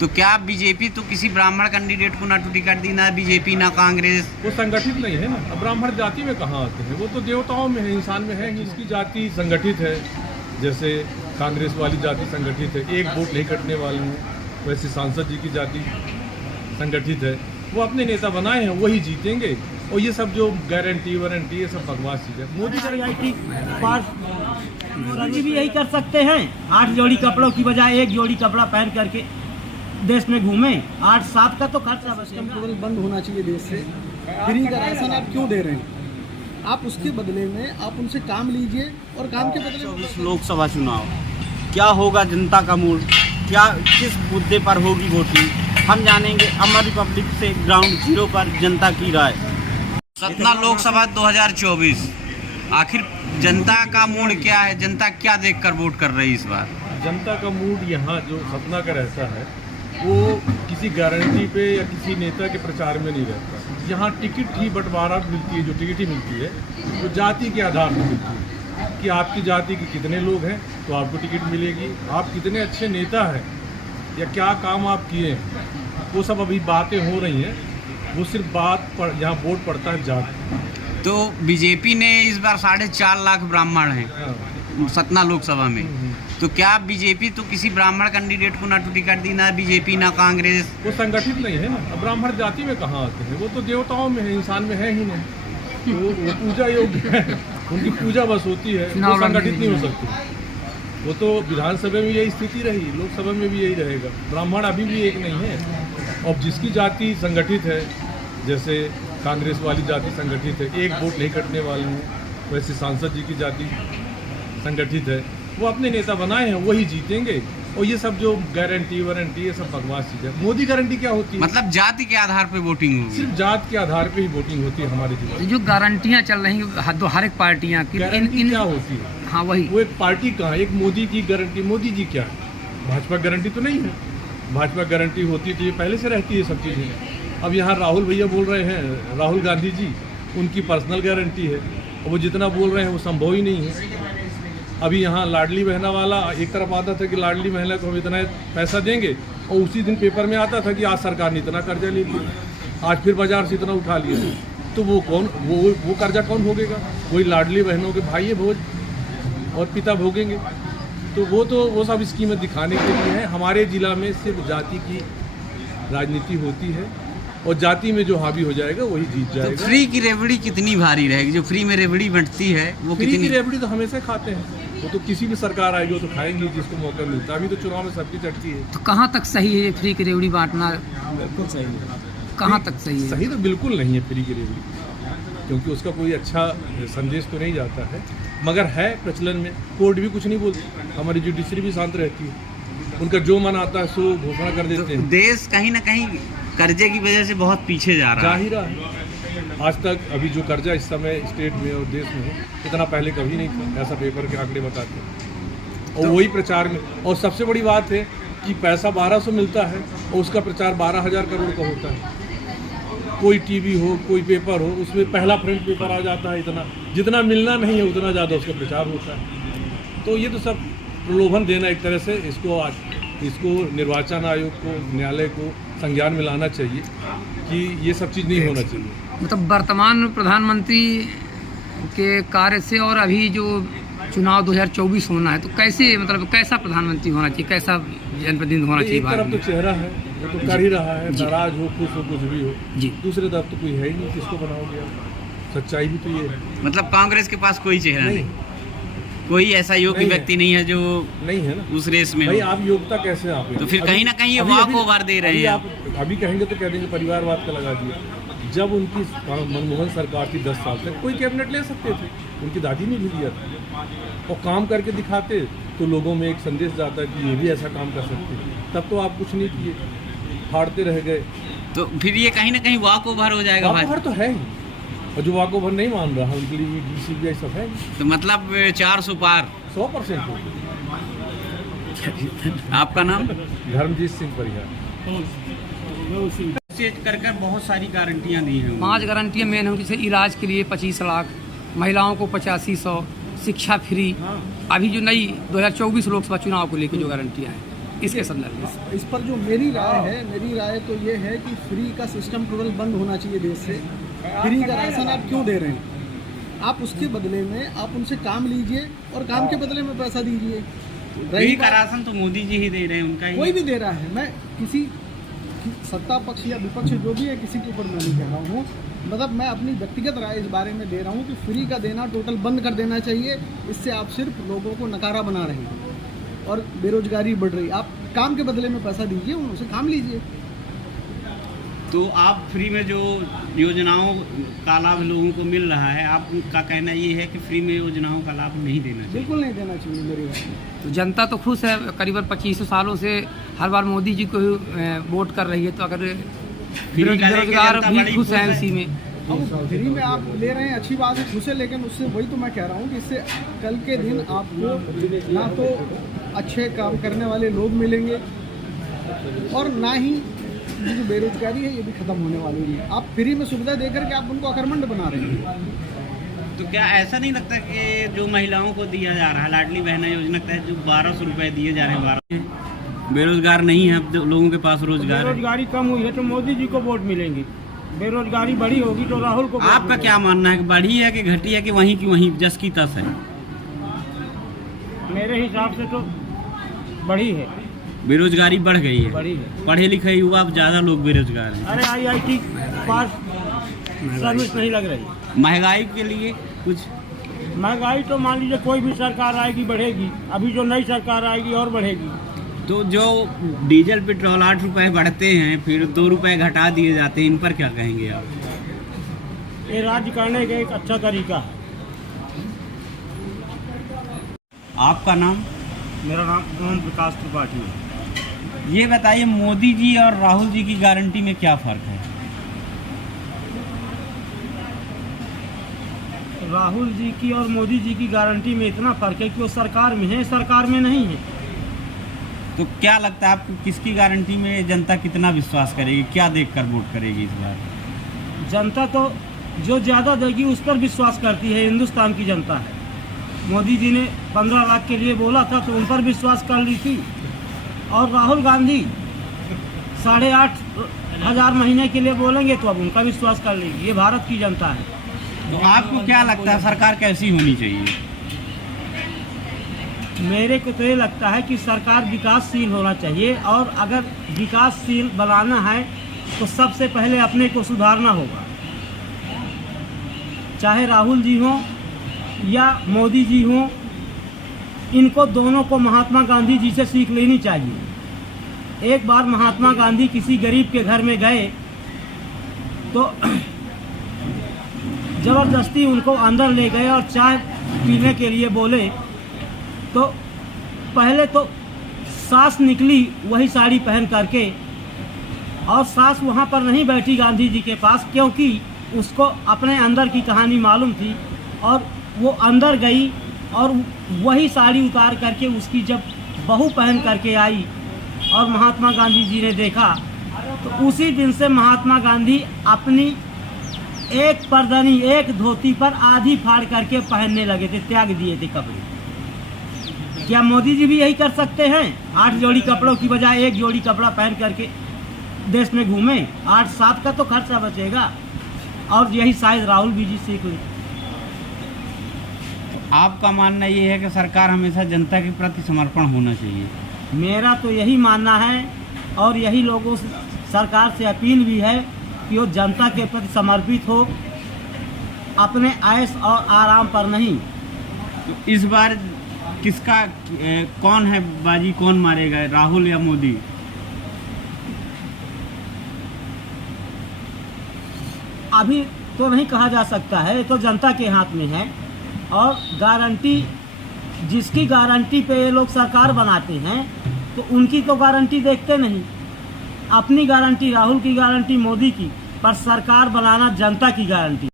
तो क्या बीजेपी तो किसी ब्राह्मण कैंडिडेट को ना टिकट दी, ना बीजेपी ना कांग्रेस? वो संगठित नहीं है ना। ब्राह्मण जाति में कहाँ आते हैं? वो तो देवताओं में है, इंसान में है। इसकी जाति संगठित है, जैसे कांग्रेस वाली जाति संगठित है, एक वोट नहीं कटने वाले हैं। वैसे सांसद जी की जाति संगठित है, वो अपने नेता बनाए हैं, वही जीतेंगे। और ये सब जो गारंटी वारंटी ये सब बकवास चीज़ है। मोदी मोदी भी यही कर सकते हैं। 8 जोड़ी कपड़ों की बजाय 1 जोड़ी कपड़ा पहन करके देश में घूमे। 8-7 का तो खर्चा बस केवल बंद होना चाहिए देश से। फ्री का राशन आप क्यों दे रहे हैं? आप उसके बदले में आप उनसे काम लीजिए और काम के बदले में लोकसभा चुनाव क्या होगा, जनता का मूड क्या, किस मुद्दे पर होगी वोटिंग, हम जानेंगे अमर रिपब्लिक से ग्राउंड जीरो पर जनता की राय। सतना लोकसभा 2024, आखिर जनता का मूड क्या है? जनता क्या देखकर वोट कर रही है इस बार? जनता का मूड यहाँ जो सतना का रहता है वो किसी गारंटी पे या किसी नेता के प्रचार में नहीं रहता। यहाँ टिकट ही बंटवारा मिलती है, जो टिकट ही मिलती है वो जाति के आधार पर मिलती है कि आपकी जाति के कितने लोग हैं तो आपको टिकट मिलेगी, आप कितने अच्छे नेता हैं या क्या काम आप किए हैं, वो सब अभी बातें हो रही हैं। वो सिर्फ बात पर यहाँ वोट पड़ता है जाति। तो बीजेपी ने इस बार 4.5 लाख ब्राह्मण हैं सतना लोकसभा में, तो क्या बीजेपी तो किसी ब्राह्मण कैंडिडेट को ना टिकट दी, ना बीजेपी ना कांग्रेस? वो संगठित नहीं है ना। ब्राह्मण जाति में कहाँ आते हैं? वो तो देवताओं में है, इंसान में है ही नहीं। वो पूजा योग्य है, उनकी पूजा बस होती है, वो संगठित नहीं हो सकती। वो तो विधानसभा में यही स्थिति रही, लोकसभा में भी यही रहेगा। ब्राह्मण अभी भी एक नहीं है। और जिसकी जाति संगठित है, जैसे कांग्रेस वाली जाति संगठित है, एक वोट नहीं कटने वाले हैं। वैसे सांसद जी की जाति संगठित है, वो अपने नेता बनाए हैं, वही जीतेंगे। और ये सब जो गारंटी वारंटी ये सब बकवास चीज़ है। मोदी गारंटी क्या होती है? मतलब जाति के आधार पे वोटिंग होगी? सिर्फ जात के आधार पे ही वोटिंग होती है हमारे जिले में। जो गारंटियाँ चल रही हैं हर एक पार्टियाँ की, गारंटी क्या होती है? हाँ वही, वो एक पार्टी कहाँ, एक मोदी की गारंटी। मोदी जी क्या है? भाजपा गारंटी तो नहीं है। भाजपा गारंटी होती तो ये पहले से रहती है सब चीज़ें। अब यहाँ राहुल भैया बोल रहे हैं, राहुल गांधी जी, उनकी पर्सनल गारंटी है और वो जितना बोल रहे हैं वो संभव ही नहीं है। अभी यहाँ लाडली बहना वाला एक तरफ आता था कि लाडली बहना को हम इतना पैसा देंगे, और उसी दिन पेपर में आता था कि आज सरकार ने इतना कर्जा ले लिया, आज फिर बाजार से इतना उठा लिया। तो वो कौन, वो कर्जा कौन भोगेगा? वही लाडली बहनों के भाई भोज और पिता भोगेंगे। तो वो सब स्कीमें दिखाने के लिए है। हमारे जिला में सिर्फ जाति की राजनीति होती है और जाति में जो हावी हो जाएगा वही जीत जाएगा। तो फ्री की रेवड़ी कितनी भारी रहेगी? जो फ्री में रेवड़ी बंटती है वो फ्री कितनी? की रेवड़ी तो हमेशा खाते हैं, वो तो किसी भी सरकार आएगी वो तो खाएंगे जिसको मौका मिलता है। अभी तो चुनाव में सबकी चटती है। तो कहाँ तक सही है ये फ्री की रेवड़ी बांटना? बिल्कुल सही है। कहाँ तक सही है? सही तो बिल्कुल नहीं है फ्री की रेवड़ी, क्योंकि उसका कोई अच्छा संदेश तो नहीं जाता है। मगर है प्रचलन में, कोर्ट भी कुछ नहीं बोलती, हमारी जुडिशरी भी शांत रहती है। उनका जो मन आता है सो घोषणा कर देते हैं। देश कहीं ना कहीं कर्जे की वजह से बहुत पीछे जा रहा है। जाहिर है आज तक अभी जो कर्जा इस समय स्टेट में और देश में है इतना पहले कभी नहीं था, ऐसा पेपर के आंकड़े बताते हैं। और वही प्रचार में, और सबसे बड़ी बात है कि पैसा 1200 मिलता है और उसका प्रचार 12,000 करोड़ का होता है। कोई टीवी हो, कोई पेपर हो, उसमें पहला फ्रंट पेपर आ जाता है। इतना जितना मिलना नहीं है उतना ज़्यादा उसका प्रचार होता है। तो ये तो सब प्रलोभन देना एक तरह से। इसको निर्वाचन आयोग को, न्यायालय को संज्ञान में लाना चाहिए कि ये सब चीज़ नहीं होना चाहिए। मतलब वर्तमान प्रधानमंत्री के कार्य से और अभी जो चुनाव 2024 होना है तो कैसे, मतलब कैसा प्रधानमंत्री होना चाहिए, कैसा जनप्रतिनिधि होना चाहिए? एक तरफ तो चेहरा है, वो तो कर ही रहा है, नाराज हो, खुश हो, कुछ भी हो जी। दूसरे तरफ तो कोई है ही नहीं, किसको बनाओगे आप? सच्चाई भी तो ये है। मतलब कांग्रेस के पास कोई चेहरा नहीं, कोई ऐसा योग्य व्यक्ति नहीं है जो नहीं है ना उस रेस में भाई। हो। आप योग्यता कैसे आप? तो फिर कहीं ना कहीं ये वाक ओवर दे रहे हैं। आप अभी कहेंगे तो कह देंगे परिवारवाद का लगा दिया। जब उनकी मनमोहन सरकार थी 10 साल तक, कोई कैबिनेट ले सकते थे, उनकी दादी ने भी लिया था और काम करके दिखाते तो लोगों में एक संदेश जाता कि ये भी ऐसा काम कर सकते हैं। तब तो आप कुछ नहीं किए, फाड़ते रह गए। तो फिर ये कहीं ना कहीं वाक ओवर हो जाएगा। वॉक ओवर तो है ही, और जो वॉक ओवर नहीं मान रहा उनके लिए DCBI सब है। तो मतलब 400 पार। 100% हो। आपका नाम? धर्मजीत सिंह परिहार। कर बहुत सारी गारंटियां दी हैं। 5 गारंटियाँ मेन हैं, जैसे इलाज के लिए 25 लाख, महिलाओं को 8500, शिक्षा फ्री। अभी जो नई 2024 लोकसभा चुनाव को लेकर जो गारंटियाँ हैं इसके संदर्भ में। इस पर जो मेरी राय तो ये है कि फ्री का सिस्टम टोटल बंद होना चाहिए देश से। फ्री का राशन आप क्यों दे रहे हैं? आप उसके बदले में आप उनसे काम लीजिए और काम के बदले में पैसा दीजिए। फ्री का राशन तो मोदी जी ही दे रहे हैं, उनका ही कोई भी दे रहा है। मैं किसी सत्ता पक्ष या विपक्ष जो भी है किसी के ऊपर मैं नहीं कह रहा हूँ, मतलब मैं अपनी व्यक्तिगत राय इस बारे में दे रहा हूँ कि फ्री का देना टोटल बंद कर देना चाहिए। इससे आप सिर्फ लोगों को नकारा बना रहे हैं और बेरोजगारी बढ़ रही है। आप काम के बदले में पैसा दीजिए, उनसे काम लीजिए। तो आप फ्री में जो योजनाओं का लाभ लोगों को मिल रहा है, आपका कहना ये है कि फ्री में योजनाओं का लाभ नहीं देना चाहिए? बिल्कुल नहीं देना चाहिए मेरी बात। तो जनता तो खुश है, करीबन 25 सालों से हर बार मोदी जी को ही वोट कर रही है, तो अगर बेरोजगार भी खुश है इसी में। अब फ्री में आप ले रहे हैं, अच्छी बात है, खुश है, लेकिन उससे वही तो मैं कह रहा हूँ कि इससे कल के दिन आपको ना तो अच्छे काम करने वाले लोग मिलेंगे और ना ही ये जो बेरोजगारी है ये भी खत्म होने वाली है। आप फ्री में सुविधा देकर के आप उनको अकर्मण्य बना रहे हैं। तो क्या ऐसा नहीं लगता कि जो महिलाओं को दिया जा रहा है लाडली बहना योजना के तहत जो 1200 रुपए दिए जा रहे हैं, 1200 बेरोजगार नहीं है, अब लोगों के पास रोजगार है। बेरोजगारी कम हुई है तो मोदी जी को वोट मिलेंगे, बेरोजगारी बढ़ी होगी तो राहुल को। आपका क्या मानना है कि बढ़ी है कि घटी है कि वहीं की वहीं जस की तस है? मेरे हिसाब से तो बढ़ी है, बेरोजगारी बढ़ गई है, बढ़ी है। पढ़े लिखे युवा ज्यादा लोग बेरोजगार हैं। अरे IIT पास सर्विस नहीं लग रही। महंगाई के लिए कुछ महंगाई तो मान लीजिए कोई भी सरकार आएगी बढ़ेगी, अभी जो नई सरकार आएगी और बढ़ेगी। तो जो डीजल पेट्रोल 8 रुपए बढ़ते हैं, फिर 2 रुपए घटा दिए जाते हैं, इन पर क्या कहेंगे आप? ये राज्य करने का एक अच्छा तरीका है। आपका नाम? मेरा नाम ओम प्रकाश त्रिपाठी है। ये बताइए, मोदी जी और राहुल जी की गारंटी में क्या फर्क है? राहुल जी की और मोदी जी की गारंटी में इतना फर्क है कि वो सरकार में है, सरकार में नहीं है। तो क्या लगता है आपको, किसकी गारंटी में जनता कितना विश्वास करेगी, क्या देखकर वोट करेगी इस बार? जनता तो जो ज़्यादा देगी उस पर विश्वास करती है, हिंदुस्तान की जनता है। मोदी जी ने 15 लाख के लिए बोला था तो उन पर विश्वास कर ली थी, और राहुल गांधी 8,500 महीने के लिए बोलेंगे तो अब उनका विश्वास कर लेगी। ये भारत की जनता है। तो आपको क्या लगता है सरकार कैसी होनी चाहिए? मेरे को तो ये लगता है कि सरकार विकासशील होना चाहिए, और अगर विकासशील बनाना है तो सबसे पहले अपने को सुधारना होगा। चाहे राहुल जी हों या मोदी जी हों, इनको दोनों को महात्मा गांधी जी से सीख लेनी चाहिए। एक बार महात्मा गांधी किसी गरीब के घर में गए तो ज़बरदस्ती उनको अंदर ले गए और चाय पीने के लिए बोले, तो पहले तो सास निकली वही साड़ी पहन करके, और सास वहाँ पर नहीं बैठी गांधी जी के पास, क्योंकि उसको अपने अंदर की कहानी मालूम थी, और वो अंदर गई और वही साड़ी उतार करके उसकी जब बहू पहन करके आई और महात्मा गांधी जी ने देखा, तो उसी दिन से महात्मा गांधी अपनी एक परदनी, एक धोती पर आधी फाड़ करके पहनने लगे थे, त्याग दिए थे कपड़े। क्या मोदी जी भी यही कर सकते हैं? 8 जोड़ी कपड़ों की बजाय 1 जोड़ी कपड़ा पहन करके देश में घूमे, 8-7 का तो खर्चा बचेगा। और यही शायद राहुल जी सीख लें। आपका मानना ये है कि सरकार हमेशा जनता के प्रति समर्पण होना चाहिए? मेरा तो यही मानना है, और यही लोगों से सरकार से अपील भी है कि वो जनता के प्रति समर्पित हो, अपने ऐश और आराम पर नहीं। तो इस बार किसका कौन है बाजी, कौन मारेगा, राहुल या मोदी? अभी तो नहीं कहा जा सकता है, ये तो जनता के हाथ में है। और गारंटी, जिसकी गारंटी पे ये लोग सरकार बनाते हैं तो उनकी तो गारंटी देखते नहीं। अपनी गारंटी, राहुल की गारंटी, मोदी की, पर सरकार बनाना जनता की गारंटी